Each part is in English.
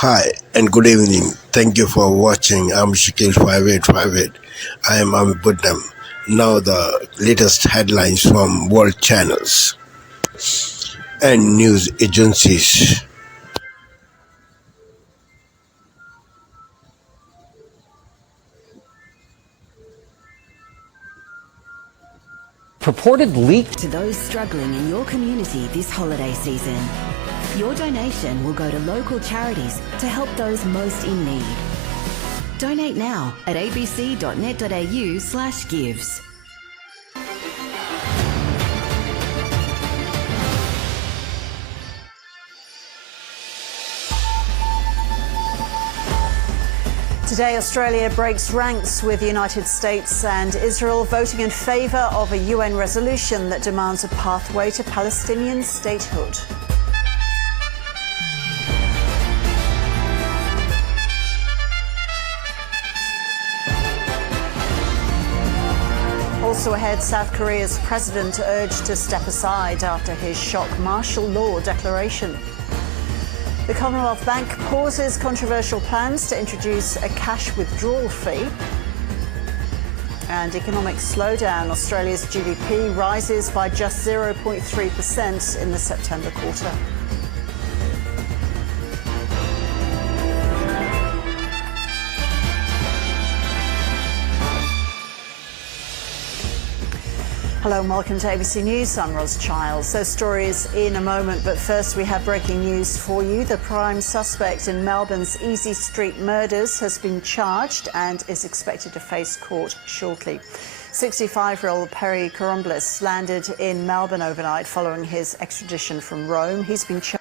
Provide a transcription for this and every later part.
Hi and good evening. Thank you for watching. I'm Shakil 5858. I am Buddham. Now the latest headlines from world channels and news agencies. Purported leak to those struggling in your community this holiday season. Your donation will go to local charities to help those most in need. Donate now at abc.net.au/gives. Today, Australia breaks ranks with the United States and Israel voting in favour of a UN resolution that demands a pathway to Palestinian statehood. Also ahead, South Korea's president urged to step aside after his shock martial law declaration. The Commonwealth Bank pauses controversial plans to introduce a cash withdrawal fee. And economic slowdown, Australia's GDP rises by just 0.3% in the September quarter. Hello and welcome to ABC News. I'm Ros Childs. Those stories in a moment, but first we have breaking news for you. The prime suspect in Melbourne's Easy Street murders has been charged and is expected to face court shortly. 65-year-old Perry Coromblis landed in Melbourne overnight following his extradition from Rome. He's been charged.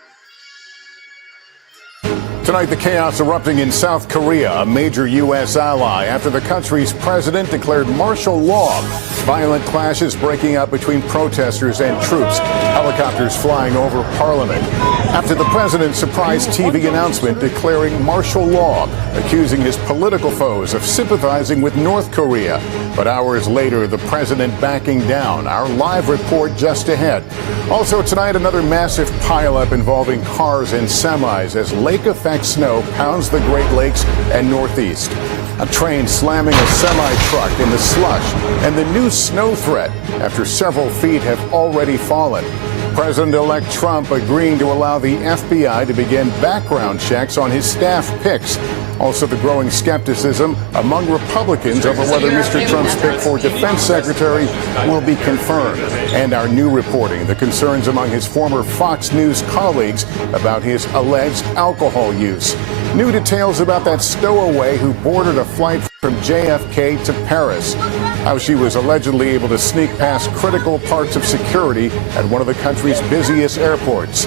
Tonight, the chaos erupting in South Korea, a major U.S. ally, after the country's president declared martial law. Violent clashes breaking out between protesters and troops, helicopters flying over parliament. After the president's surprise TV announcement declaring martial law, accusing his political foes of sympathizing with North Korea. But hours later, the president backing down. Our live report just ahead. Also tonight, another massive pileup involving cars and semis as lake-effect snow pounds the Great Lakes and Northeast. A train slamming a semi-truck in the slush, and the new snow threat after several feet have already fallen. President-elect Trump agreeing to allow the FBI to begin background checks on his staff picks. Also, the growing skepticism among Republicans over whether Mr. Trump's pick for defense secretary will be confirmed. And our new reporting, the concerns among his former Fox News colleagues about his alleged alcohol use. New details about that stowaway who boarded a flight from JFK to Paris. How she was allegedly able to sneak past critical parts of security at one of the country's busiest airports.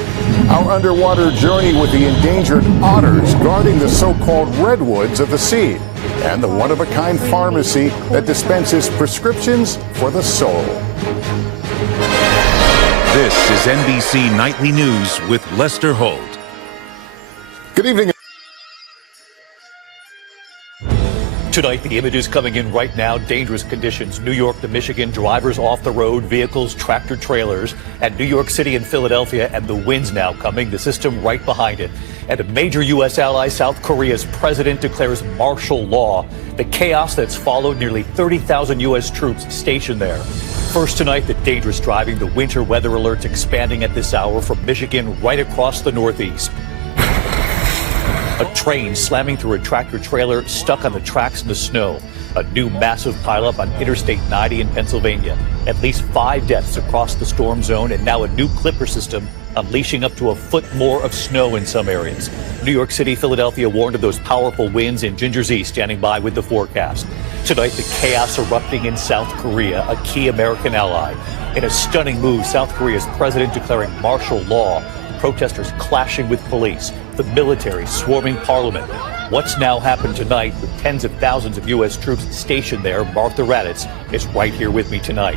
Our underwater journey with the endangered otters guarding the so-called redwoods of the sea. And the one-of-a-kind pharmacy that dispenses prescriptions for the soul. This is NBC Nightly News with Lester Holt. Good evening. Tonight, the images coming in right now, dangerous conditions. New York to Michigan, drivers off the road, vehicles, tractor trailers, and New York City and Philadelphia, and the winds now coming, the system right behind it. And a major U.S. ally, South Korea's president, declares martial law. The chaos that's followed, nearly 30,000 U.S. troops stationed there. First tonight, the dangerous driving, the winter weather alerts expanding at this hour from Michigan right across the Northeast. A train slamming through a tractor trailer stuck on the tracks in the snow. A new massive pileup on Interstate 90 in Pennsylvania. At least 5 deaths across the storm zone, and now a new clipper system unleashing up to a foot more of snow in some areas. New York City, Philadelphia warned of those powerful winds, and Ginger Z standing by with the forecast. Tonight, the chaos erupting in South Korea, a key American ally. In a stunning move, South Korea's president declaring martial law. Protesters clashing with police, the military swarming parliament. What's now happened tonight with tens of thousands of U.S. troops stationed there? Martha Raddatz is right here with me tonight.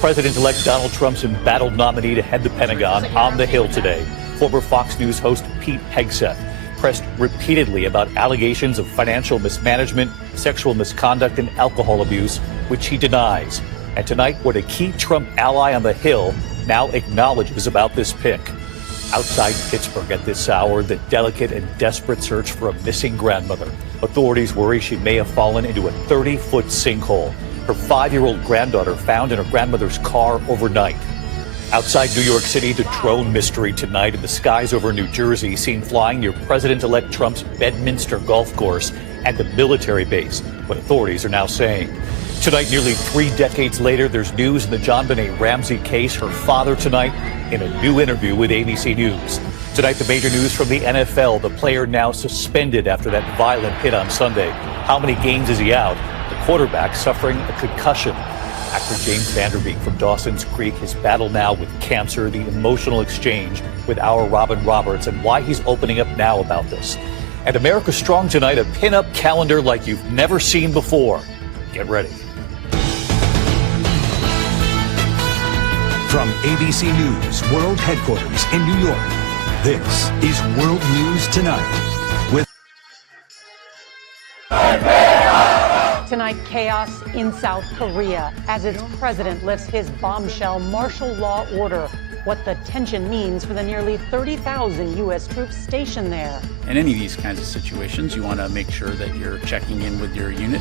President-elect Donald Trump's embattled nominee to head the Pentagon on the Hill today. Former Fox News host Pete Hegseth pressed repeatedly about allegations of financial mismanagement, sexual misconduct, and alcohol abuse, which he denies. And tonight, what a key Trump ally on the Hill now acknowledges about this pick. Outside Pittsburgh at this hour, the delicate and desperate search for a missing grandmother. Authorities worry she may have fallen into a 30-foot sinkhole. Her 5-year-old granddaughter found in her grandmother's car overnight. Outside New York City, the drone mystery tonight in the skies over New Jersey, seen flying near President-elect Trump's Bedminster golf course and the military base, what authorities are now saying. Tonight, nearly 3 decades later, there's news in the JonBenet Ramsey case. Her father tonight in a new interview with ABC News. Tonight, the major news from the NFL. The player now suspended after that violent hit on Sunday. How many games is he out? The quarterback suffering a concussion. Actor James Vanderbeek from Dawson's Creek, his battle now with cancer, the emotional exchange with our Robin Roberts, and why he's opening up now about this. And America Strong tonight, a pin-up calendar like you've never seen before. Get ready. From ABC News World Headquarters in New York, this is World News Tonight with... Tonight, chaos in South Korea as its president lifts his bombshell martial law order. What the tension means for the nearly 30,000 U.S. troops stationed there. In any of these kinds of situations, you want to make sure that you're checking in with your unit.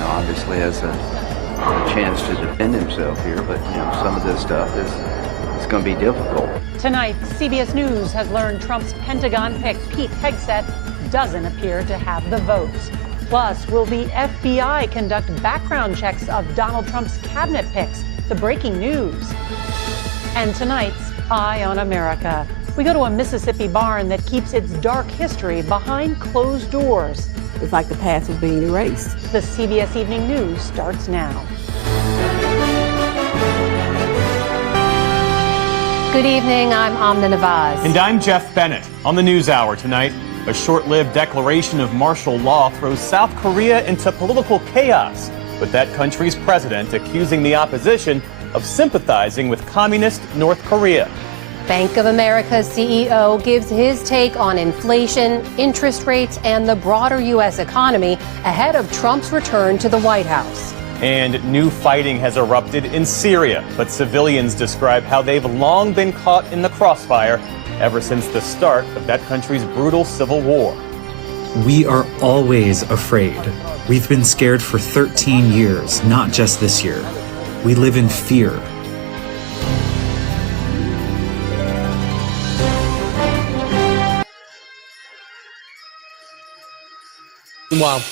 Obviously has a chance to defend himself here, but some of this stuff is going to be difficult. Tonight, CBS News has learned Trump's Pentagon pick, Pete Hegseth, doesn't appear to have the votes. Plus, will the FBI conduct background checks of Donald Trump's cabinet picks? The breaking news. And tonight's Eye on America. We go to a Mississippi barn that keeps its dark history behind closed doors. It's like the past was being erased. The CBS Evening News starts now. Good evening, I'm Amna Nawaz. And I'm Jeff Bennett. On the NewsHour tonight, a short-lived declaration of martial law throws South Korea into political chaos, with that country's president accusing the opposition of sympathizing with communist North Korea. Bank of America's CEO gives his take on inflation, interest rates, and the broader U.S. economy ahead of Trump's return to the White House. And new fighting has erupted in Syria, but civilians describe how they've long been caught in the crossfire ever since the start of that country's brutal civil war. We are always afraid. We've been scared for 13 years, not just this year. We live in fear. Meanwhile,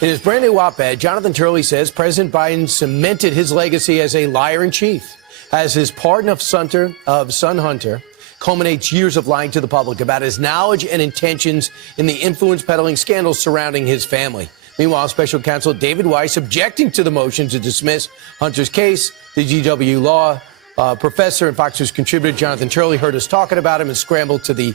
in his brand new op-ed, Jonathan Turley says President Biden cemented his legacy as a liar-in-chief, as his pardon of son Hunter culminates years of lying to the public about his knowledge and intentions in the influence peddling scandals surrounding his family. Meanwhile, special counsel David Weiss objecting to the motion to dismiss Hunter's case. The GW Law professor and Fox News contributor Jonathan Turley heard us talking about him and scrambled to the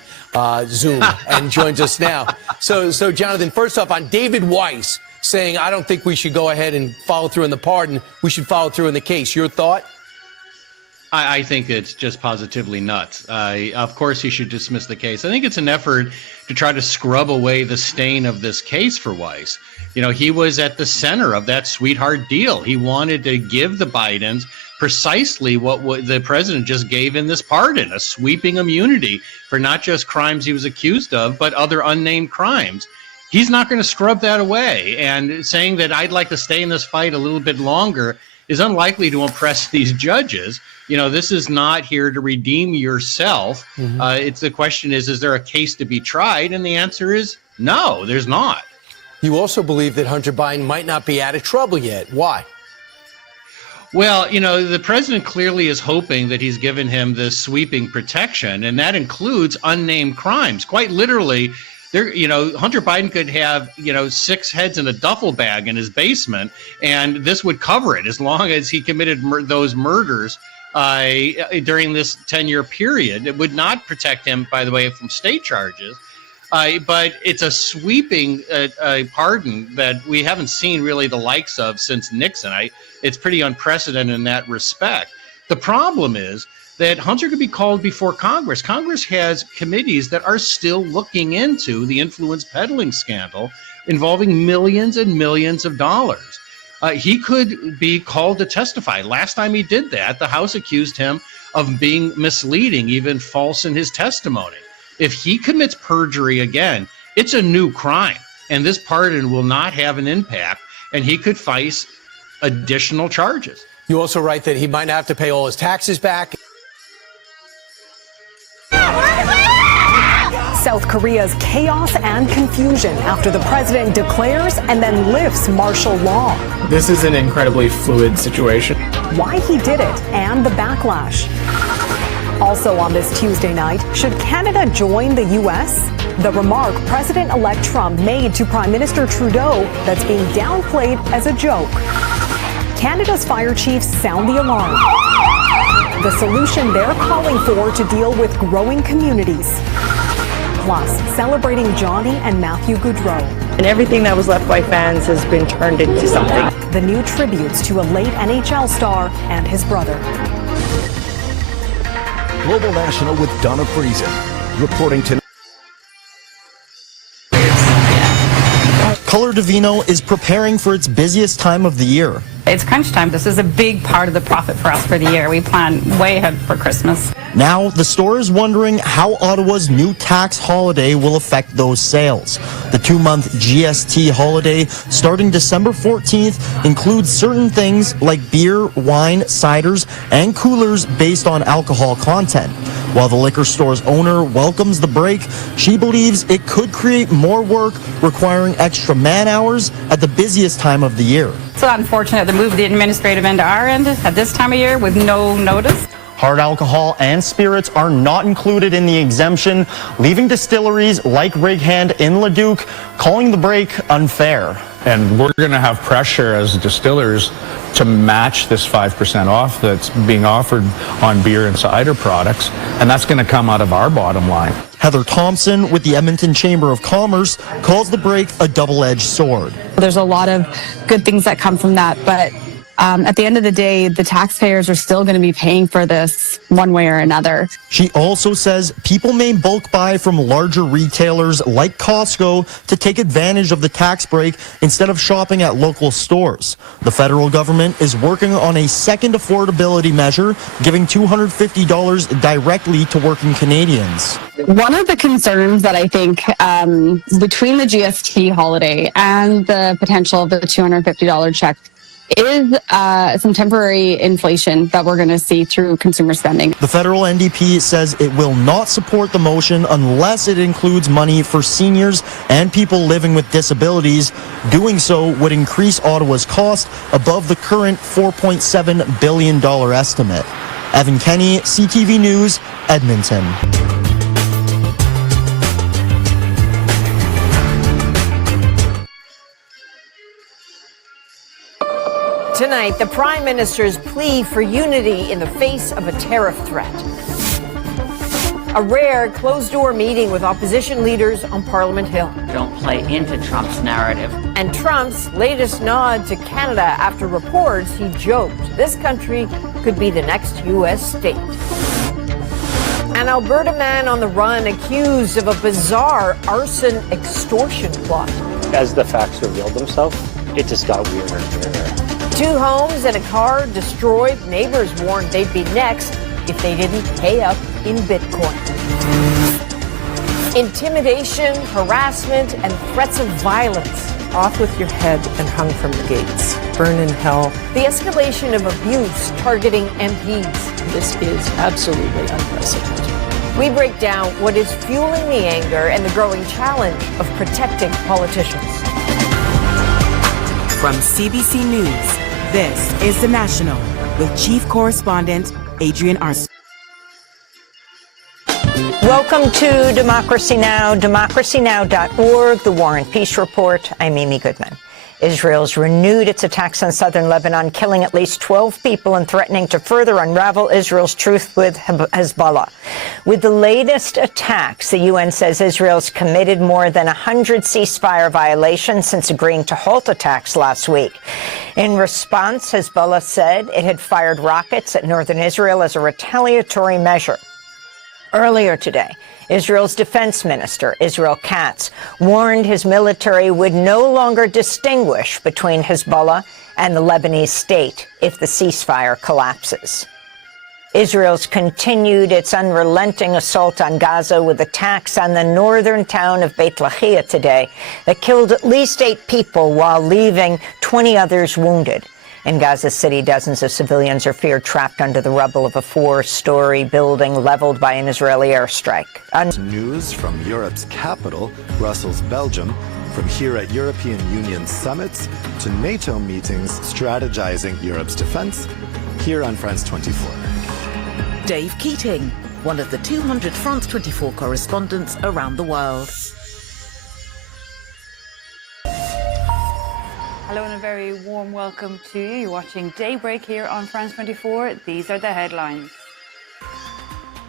Zoom and joins us now. So, Jonathan, first off, on David Weiss saying, I don't think we should go ahead and follow through in the pardon. We should follow through in the case. Your thought? I think it's just positively nuts. Of course, he should dismiss the case. I think it's an effort to try to scrub away the stain of this case for Weiss. He was at the center of that sweetheart deal. He wanted to give the Bidens precisely what the president just gave in this pardon, a sweeping immunity for not just crimes he was accused of, but other unnamed crimes. He's not going to scrub that away. And saying that I'd like to stay in this fight a little bit longer is unlikely to impress these judges. This is not here to redeem yourself. Mm-hmm. It's the question is there a case to be tried? And the answer is no, there's not. You also believe that Hunter Biden might not be out of trouble yet. Why? Well, the president clearly is hoping that he's given him this sweeping protection, and that includes unnamed crimes. Quite literally, Hunter Biden could have, 6 heads in a duffel bag in his basement, and this would cover it as long as he committed those murders during this 10-year period. It would not protect him, by the way, from state charges. But it's a sweeping pardon that we haven't seen really the likes of since Nixon. It's pretty unprecedented in that respect. The problem is that Hunter could be called before Congress. Congress has committees that are still looking into the influence peddling scandal involving millions and millions of dollars. He could be called to testify. Last time he did that, the House accused him of being misleading, even false in his testimony. If he commits perjury again, it's a new crime, and this pardon will not have an impact, and he could face additional charges. You also write that he might not have to pay all his taxes back. South Korea's chaos and confusion after the president declares and then lifts martial law. This is an incredibly fluid situation. Why he did it and the backlash. Also on this Tuesday night, should Canada join the U.S.? The remark President-elect Trump made to Prime Minister Trudeau that's being downplayed as a joke. Canada's fire chiefs sound the alarm. The solution they're calling for to deal with growing communities. Plus, celebrating Johnny and Matthew Goudreau. And everything that was left by fans has been turned into something. The new tributes to a late NHL star and his brother. Global National with Donna Friesen, reporting tonight. Color Divino is preparing for its busiest time of the year. It's crunch time. This is a big part of the profit for us for the year. We plan way ahead for Christmas. Now, the store is wondering how Ottawa's new tax holiday will affect those sales. The 2-month GST holiday, starting December 14th, includes certain things like beer, wine, ciders, and coolers based on alcohol content. While the liquor store's owner welcomes the break, she believes it could create more work, requiring extra man hours at the busiest time of the year. It's unfortunate to move the administrative end to our end at this time of year with no notice. Hard alcohol and spirits are not included in the exemption, leaving distilleries like Rig Hand in Leduc calling the break unfair. And we're going to have pressure as distillers to match this 5% off that's being offered on beer and cider products, and that's going to come out of our bottom line. Heather Thompson with the Edmonton Chamber of Commerce calls the break a double-edged sword. There's a lot of good things that come from that, but at the end of the day, the taxpayers are still going to be paying for this one way or another. She also says people may bulk buy from larger retailers like Costco to take advantage of the tax break instead of shopping at local stores. The federal government is working on a second affordability measure, giving $250 directly to working Canadians. One of the concerns that I think between the GST holiday and the potential of the $250 check is some temporary inflation that we're going to see through consumer spending. The federal NDP says it will not support the motion unless it includes money for seniors and people living with disabilities. Doing so would increase Ottawa's cost above the current $4.7 billion estimate. Evan Kenny, CTV News, Edmonton. Tonight, the Prime Minister's plea for unity in the face of a tariff threat. A rare closed-door meeting with opposition leaders on Parliament Hill. Don't play into Trump's narrative. And Trump's latest nod to Canada after reports he joked this country could be the next U.S. state. An Alberta man on the run accused of a bizarre arson extortion plot. As the facts revealed themselves, it just got weirder and weirder. 2 homes and a car destroyed. Neighbors warned they'd be next if they didn't pay up in Bitcoin. Intimidation, harassment, and threats of violence. Off with your head and hung from the gates. Burn in hell. The escalation of abuse targeting MPs. This is absolutely unprecedented. We break down what is fueling the anger and the growing challenge of protecting politicians. From CBC News, this is The National with Chief Correspondent Adrian Arce. Welcome to Democracy Now!, democracynow.org, The War and Peace Report. I'm Amy Goodman. Israel's renewed its attacks on southern Lebanon, killing at least 12 people and threatening to further unravel Israel's truce with Hezbollah. With the latest attacks, the UN says Israel's committed more than 100 ceasefire violations since agreeing to halt attacks last week. In response, Hezbollah said it had fired rockets at northern Israel as a retaliatory measure. Earlier today, Israel's defense minister, Israel Katz, warned his military would no longer distinguish between Hezbollah and the Lebanese state if the ceasefire collapses. Israel's continued its unrelenting assault on Gaza with attacks on the northern town of Beit Lahia today that killed at least 8 people while leaving 20 others wounded. In Gaza City, dozens of civilians are feared trapped under the rubble of a 4-story building leveled by an Israeli airstrike. News from Europe's capital, Brussels, Belgium. From here at European Union summits to NATO meetings strategizing Europe's defense, here on France 24. Dave Keating, one of the 200 France 24 correspondents around the world. Hello and a very warm welcome to you. You're watching Daybreak here on France 24. These are the headlines.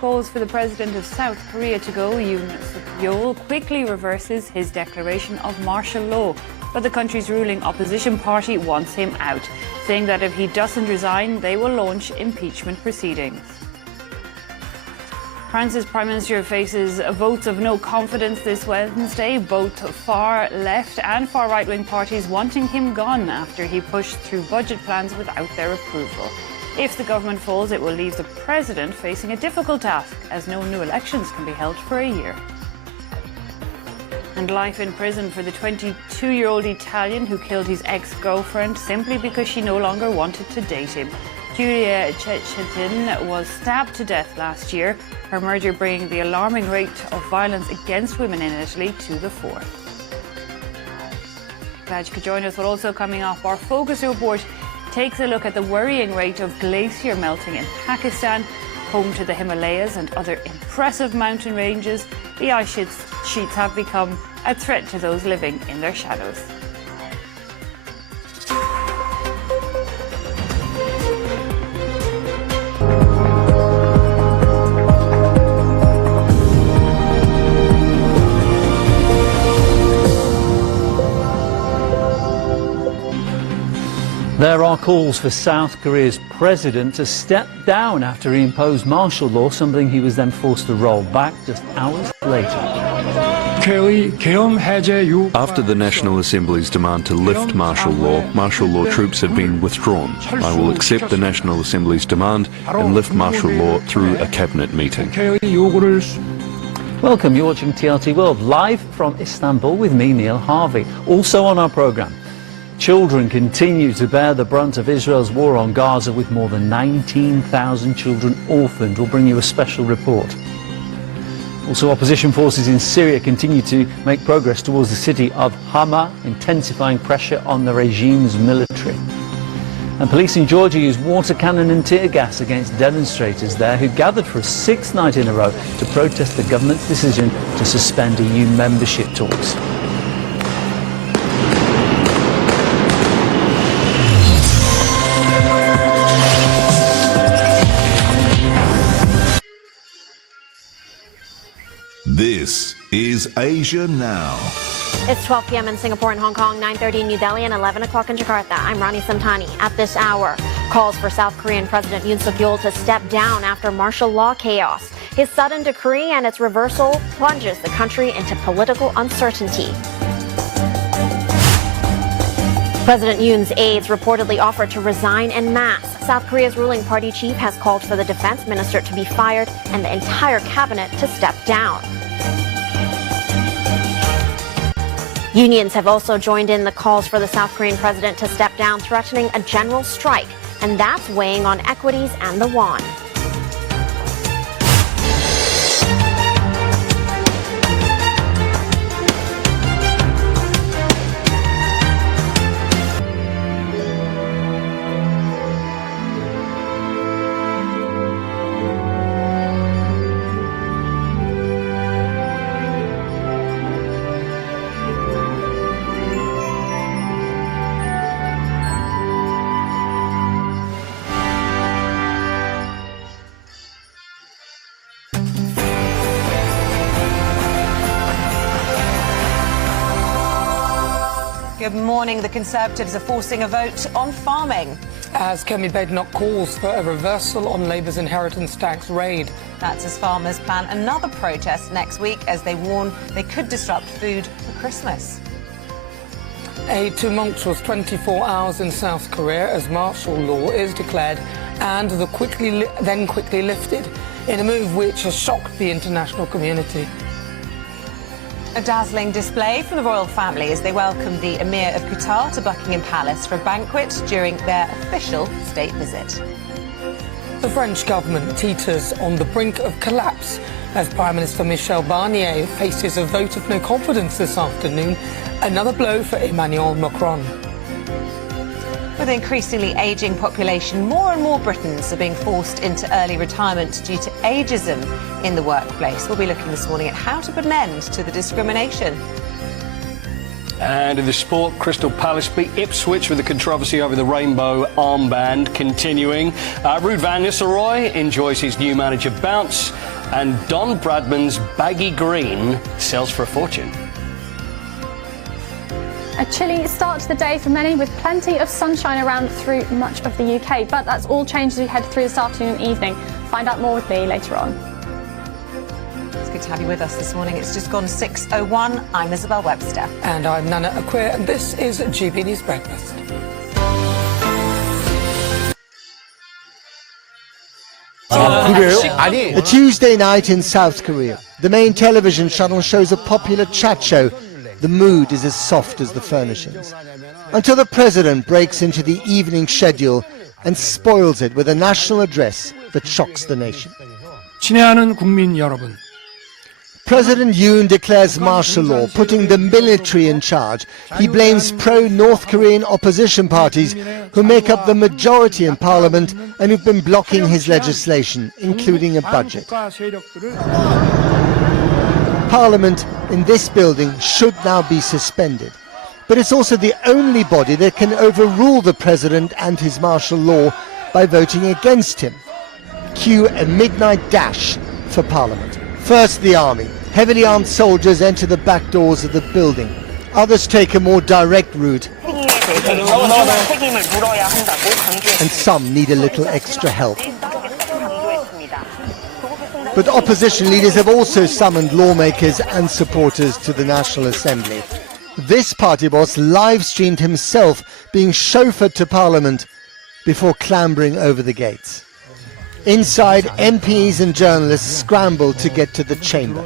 Calls for the president of South Korea to go. Yoon Suk-yeol quickly reverses his declaration of martial law, but the country's ruling opposition party wants him out, saying that if he doesn't resign, they will launch impeachment proceedings. France's Prime Minister faces votes of no confidence this Wednesday, both far left and far right-wing parties wanting him gone after he pushed through budget plans without their approval. If the government falls, it will leave the president facing a difficult task, as no new elections can be held for a year. And life in prison for the 22-year-old Italian who killed his ex-girlfriend simply because she no longer wanted to date him. Giulia Cecchettin was stabbed to death last year, her murder bringing the alarming rate of violence against women in Italy to the fore. Glad you could join us. But also coming up, our Focus Report takes a look at the worrying rate of glacier melting in Pakistan, home to the Himalayas and other impressive mountain ranges. The ice sheets have become a threat to those living in their shadows. There are calls for South Korea's president to step down after he imposed martial law, something he was then forced to roll back just hours later. After the National Assembly's demand to lift martial law troops have been withdrawn. I will accept the National Assembly's demand and lift martial law through a cabinet meeting. Welcome, you're watching TRT World, live from Istanbul with me, Neil Harvey. Also on our programme, children continue to bear the brunt of Israel's war on Gaza, with more than 19,000 children orphaned. We'll bring you a special report. Also, opposition forces in Syria continue to make progress towards the city of Hama, intensifying pressure on the regime's military. And police in Georgia used water cannon and tear gas against demonstrators there who gathered for a 6th night in a row to protest the government's decision to suspend EU membership talks. This is Asia Now. It's 12 p.m. in Singapore and Hong Kong, 9:30 in New Delhi, and 11 o'clock in Jakarta. I'm Rani Samtani. At this hour, calls for South Korean President Yoon Suk-yeol to step down after martial law chaos. His sudden decree and its reversal plunges the country into political uncertainty. President Yoon's aides reportedly offered to resign en masse. South Korea's ruling party chief has called for the defense minister to be fired and the entire cabinet to step down. Unions have also joined in the calls for the South Korean president to step down, threatening a general strike, and that's weighing on equities and the won. Good morning. The Conservatives are forcing a vote on farming, as Kemi Badenoch calls for a reversal on Labour's inheritance tax raid. That's as farmers plan another protest next week, as they warn they could disrupt food for Christmas. A tumultuous 24 hours in South Korea as martial law is declared and then quickly lifted in a move which has shocked the international community. A dazzling display from the royal family as they welcomed the Emir of Qatar to Buckingham Palace for a banquet during their official state visit. The French government teeters on the brink of collapse as Prime Minister Michel Barnier faces a vote of no confidence this afternoon, another blow for Emmanuel Macron. With an increasingly ageing population, more and more Britons are being forced into early retirement due to ageism in the workplace. We'll be looking this morning at how to put an end to the discrimination. And in the sport, Crystal Palace beat Ipswich with the controversy over the rainbow armband continuing. Ruud van Nistelrooy enjoys his new manager bounce, and Don Bradman's baggy green sells for a fortune. A chilly start to the day for many, with plenty of sunshine around through much of the UK. But that's all changed as we head through this afternoon and evening. Find out more with Lee later on. It's good to have you with us this morning. It's just gone 6:01. I'm Isabel Webster. And I'm Nana Aquia, and this is GB News Breakfast. A Tuesday night in South Korea. The main television channel shows a popular chat show. The mood is as soft as the furnishings. Until the president breaks into the evening schedule and spoils it with a national address that shocks the nation. 친애하는 국민 여러분. President Yoon declares martial law, putting the military in charge. He blames pro-North Korean opposition parties who make up the majority in parliament and who've been blocking his legislation, including a budget. Parliament in this building should now be suspended. But it's also the only body that can overrule the president and his martial law by voting against him. Cue a midnight dash for Parliament. First, the army. Heavily armed soldiers enter the back doors of the building. Others take a more direct route. And some need a little extra help. But opposition leaders have also summoned lawmakers and supporters to the National Assembly. This party boss live-streamed himself being chauffeured to Parliament before clambering over the gates. Inside, MPs and journalists scramble to get to the chamber.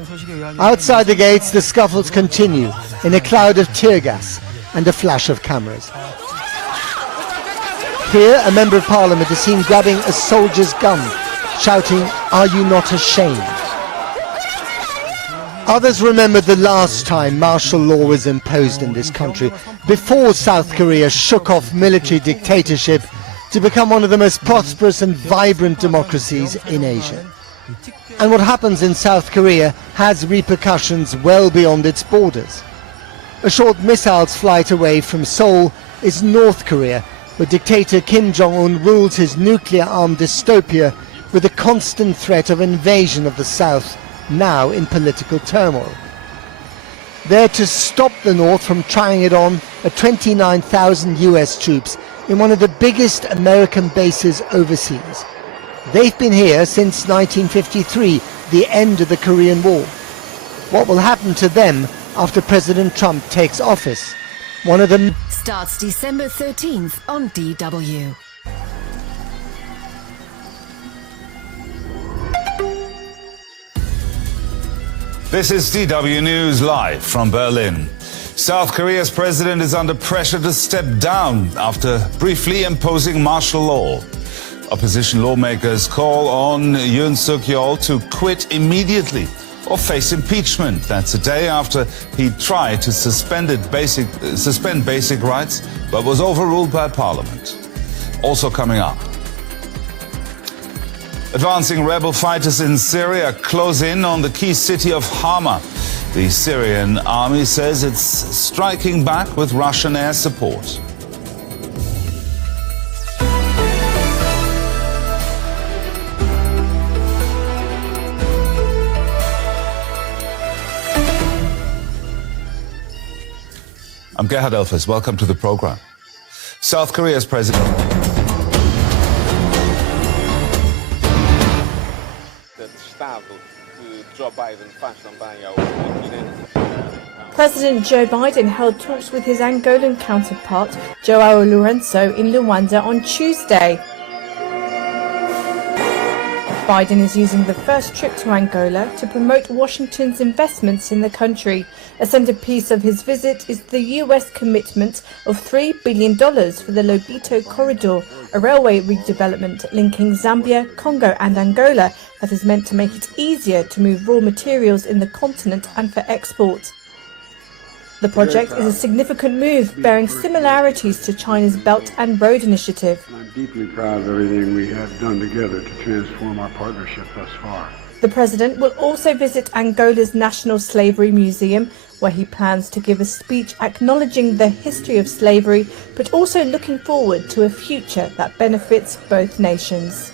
Outside the gates, the scuffles continue in a cloud of tear gas and a flash of cameras. Here, a member of Parliament is seen grabbing a soldier's gun, shouting, "Are you not ashamed?" Others remember the last time martial law was imposed in this country, before South Korea shook off military dictatorship to become one of the most prosperous and vibrant democracies in Asia. And what happens in South Korea has repercussions well beyond its borders. A short missile's flight away from Seoul is North Korea, where dictator Kim Jong-un rules his nuclear-armed dystopia with the constant threat of invasion of the South, now in political turmoil. There to stop the North from trying it on are 29,000 US troops in one of the biggest American bases overseas. They've been here since 1953, the end of the Korean War. What will happen to them after President Trump takes office? One of them starts December 13th on DW. This is DW News live from Berlin. South Korea's president is under pressure to step down after briefly imposing martial law. Opposition lawmakers call on Yoon Suk-yeol to quit immediately or face impeachment. That's a day after he tried to suspend basic rights, but was overruled by parliament. Also coming up, advancing rebel fighters in Syria close in on the key city of Hama. The Syrian army says it's striking back with Russian air support. I'm Gerhard Elfers. Welcome to the program. South Korea's president. President Joe Biden held talks with his Angolan counterpart, Joao Lourenço, in Luanda on Tuesday. Biden is using the first trip to Angola to promote Washington's investments in the country. A centerpiece of his visit is the US commitment of $3 billion for the Lobito Corridor, a railway redevelopment linking Zambia, Congo and Angola that is meant to make it easier to move raw materials in the continent and for export. The project is a significant move, bearing similarities to China's Belt and Road Initiative. I'm deeply proud of everything we have done together to transform our partnership thus far. The president will also visit Angola's National Slavery Museum, where he plans to give a speech acknowledging the history of slavery, but also looking forward to a future that benefits both nations.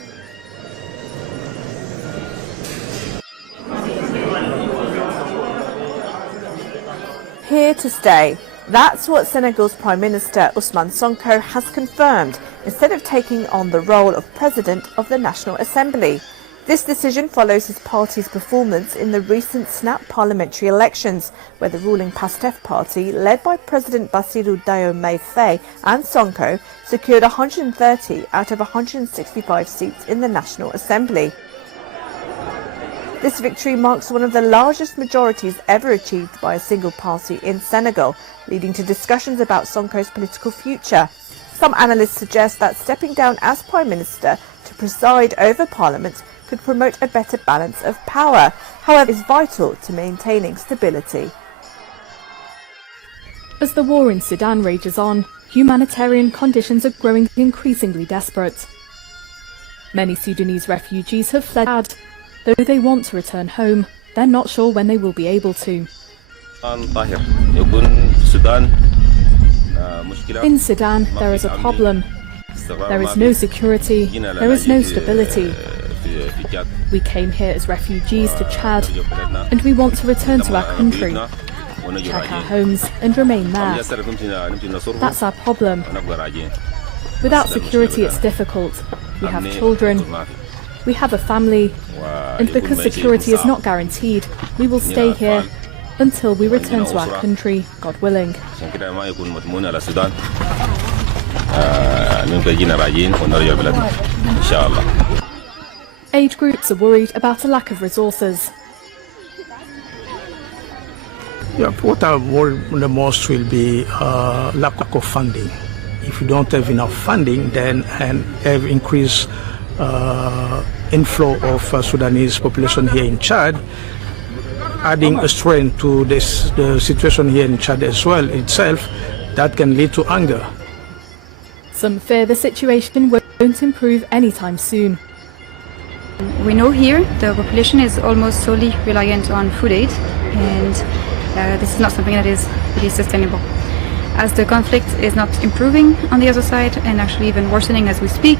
Here to stay. That's what Senegal's Prime Minister Ousmane Sonko has confirmed, instead of taking on the role of President of the National Assembly. This decision follows his party's performance in the recent snap parliamentary elections, where the ruling PASTEF party, led by President Bassirou Diomaye Faye and Sonko, secured 130 out of 165 seats in the National Assembly. This victory marks one of the largest majorities ever achieved by a single party in Senegal, leading to discussions about Sonko's political future. Some analysts suggest that stepping down as Prime Minister to preside over Parliament could promote a better balance of power, however, is vital to maintaining stability. As the war in Sudan rages on, humanitarian conditions are growing increasingly desperate. Many Sudanese refugees have fled. Though they want to return home, they're not sure when they will be able to. In Sudan, there is a problem. There is no security, there is no stability. We came here as refugees to Chad, and we want to return to our country, check our homes and remain there. That's our problem. Without security, it's difficult. We have children. We have a family, and because security is not guaranteed, we will stay here until we return to our country, God willing. Aid groups are worried about a lack of resources. Yeah, what I worry the most will be lack of funding. If you don't have enough funding, then and have increased inflow of Sudanese population here in Chad, adding a strain to the situation here in Chad as well itself, that can lead to anger. Some fear the situation won't improve anytime soon. We know here the population is almost solely reliant on food aid, and this is not something that is really sustainable. As the conflict is not improving on the other side and actually even worsening as we speak,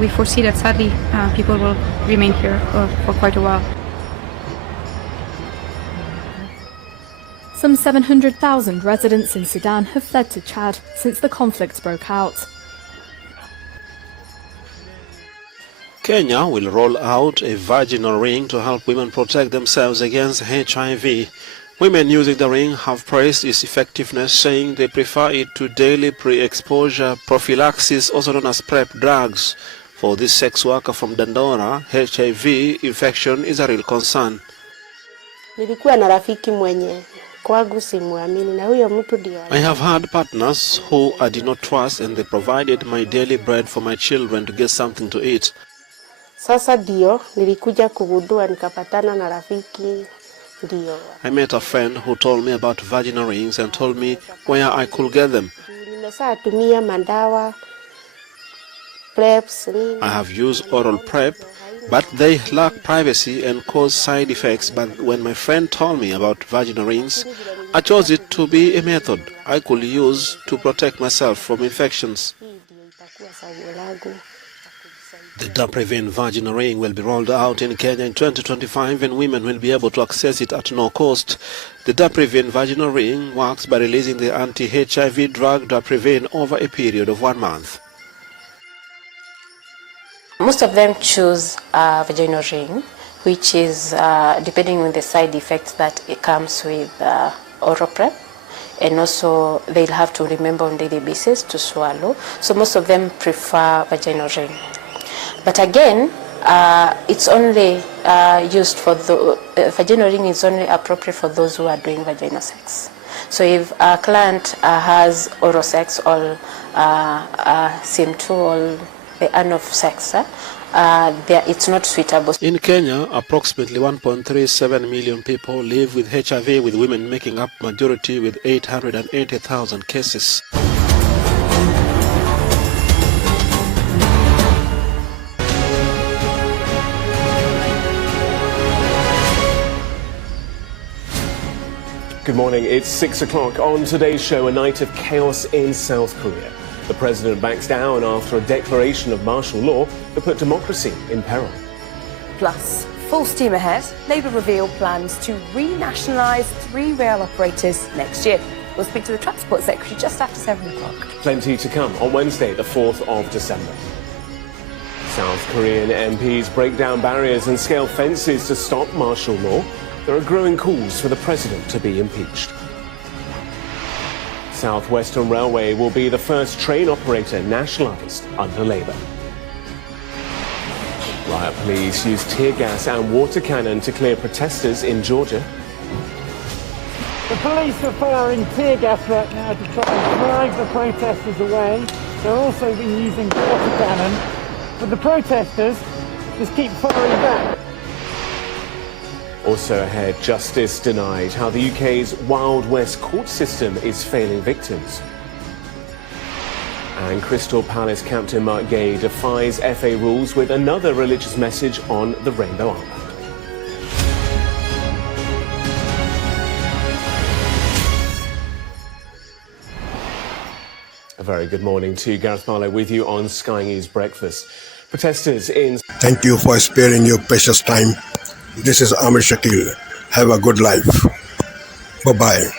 we foresee that sadly people will remain here for quite a while. Some 700,000 residents in Sudan have fled to Chad since the conflict broke out. Kenya will roll out a vaginal ring to help women protect themselves against HIV. Women using the ring have praised its effectiveness, saying they prefer it to daily pre-exposure prophylaxis, also known as PrEP drugs. For this sex worker from Dandora, HIV infection is a real concern. I have had partners who I did not trust, and they provided my daily bread for my children to get something to eat. I met a friend who told me about vaginal rings and told me where I could get them. I have used oral PrEP, but they lack privacy and cause side effects. But when my friend told me about vaginal rings, I chose it to be a method I could use to protect myself from infections. The Daprevin vaginal ring will be rolled out in Kenya in 2025, and women will be able to access it at no cost. The Daprevin vaginal ring works by releasing the anti-HIV drug Daprevin over a period of 1 month. Most of them choose a vaginal ring, which is depending on the side effects that it comes with oral PrEP. And also they'll have to remember on a daily basis to swallow. So most of them prefer vaginal ring. But again, it's only used for the vaginal ring is only appropriate for those who are doing vaginal sex. So if a client has oral sex or SIM2 or the anal sex, it's not suitable. In Kenya, approximately 1.37 million people live with HIV, with women making up majority with 880,000 cases. Good morning, it's 6 o'clock. On today's show, a night of chaos in South Korea. The president backs down after a declaration of martial law that put democracy in peril. Plus, full steam ahead, Labour reveal plans to renationalise 3 rail operators next year. We'll speak to the Transport Secretary just after 7 o'clock. Plenty to come on Wednesday, the 4th of December. South Korean MPs break down barriers and scale fences to stop martial law. There are growing calls for the president to be impeached. South Western Railway will be the first train operator nationalised under Labour. Riot police used tear gas and water cannon to clear protesters in Georgia. The police are firing tear gas right now to try and drive the protesters away. They're also been using water cannon, but the protesters just keep firing back. Also ahead, justice denied, how the UK's Wild West court system is failing victims. And Crystal Palace captain Mark Gay defies FA rules with another religious message on the rainbow armband. A very good morning to Gareth Barlow with you on Sky News Breakfast. Protesters in... Thank you for sparing your precious time. This is Amir Shakil. Have a good life. Bye-bye.